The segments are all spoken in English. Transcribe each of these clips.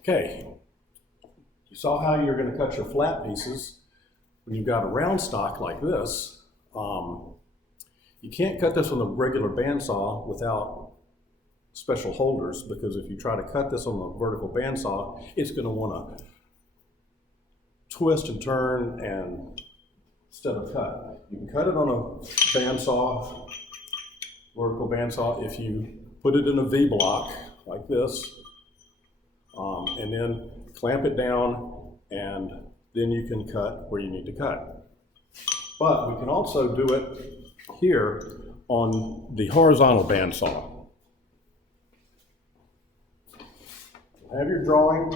Okay, you saw how you're going to cut your flat pieces. When you've got a round stock like this, you can't cut this on a regular bandsaw without special holders, because if you try to cut this on the vertical bandsaw, it's going to want to twist and turn and instead of cut. You can cut it on a bandsaw, vertical bandsaw, if you put it in a V block like this, and then clamp it down, and then you can cut where you need to cut. But we can also do it here on the horizontal bandsaw. Have your drawing,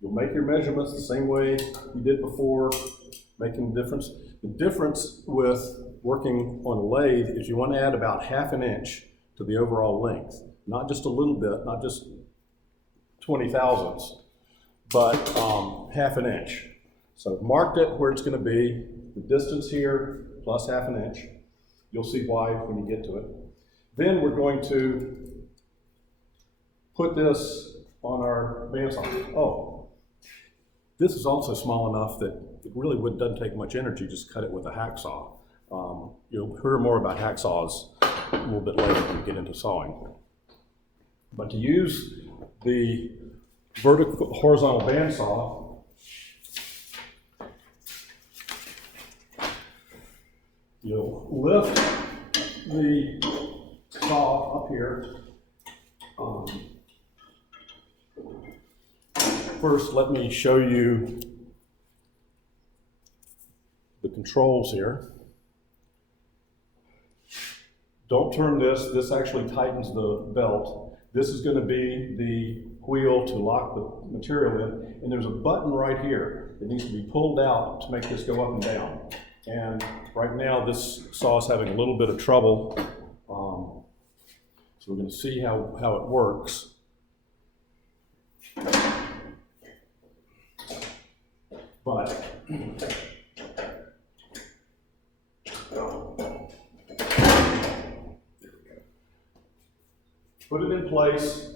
you'll make your measurements the same way you did before, making the difference. The difference with working on a lathe is you want to add about 1/2 inch to the overall length. Not just a little bit, not just 20 thousandths, but 1/2 inch. So I've marked it where it's going to be, the distance here plus 1/2 inch. You'll see why when you get to it. Then we're going to put this on our bandsaw. Oh, this is also small enough that it really doesn't take much energy, just cut it with a hacksaw. You'll hear more about hacksaws a little bit later when we get into sawing. But to use the horizontal bandsaw, you'll lift the saw up here. First, let me show you the controls here. Don't turn this. This actually tightens the belt. This is going to be the wheel to lock the material in, and there's a button right here that needs to be pulled out to make this go up and down. And right now this saw is having a little bit of trouble, so we're going to see how it works. But put it in place,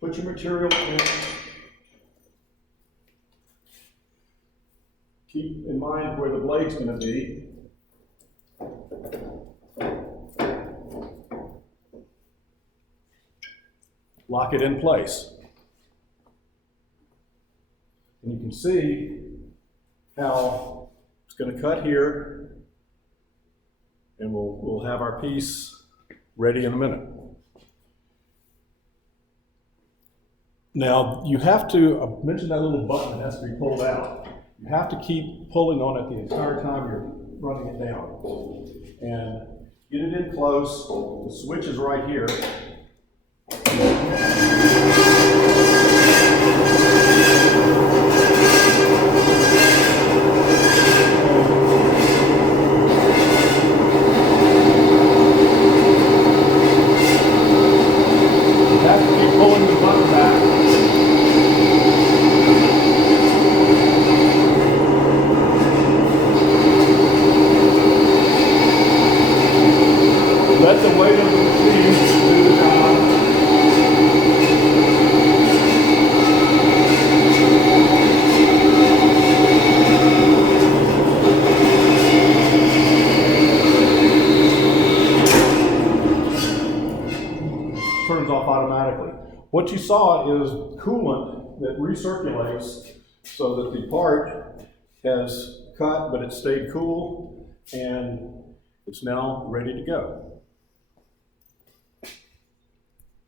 put your material in, keep in mind where the blade's going to be. Lock it in place. And you can see how it's going to cut here, and we'll have our piece ready in a minute. Now, you have to, I mentioned that little button that has to be pulled out. You have to keep pulling on it the entire time you're running it down. And get it in close. The switch is right here. Let the weight of the machine do the job. Turns off automatically. What you saw is coolant that recirculates so that the part has cut, but it stayed cool, and it's now ready to go.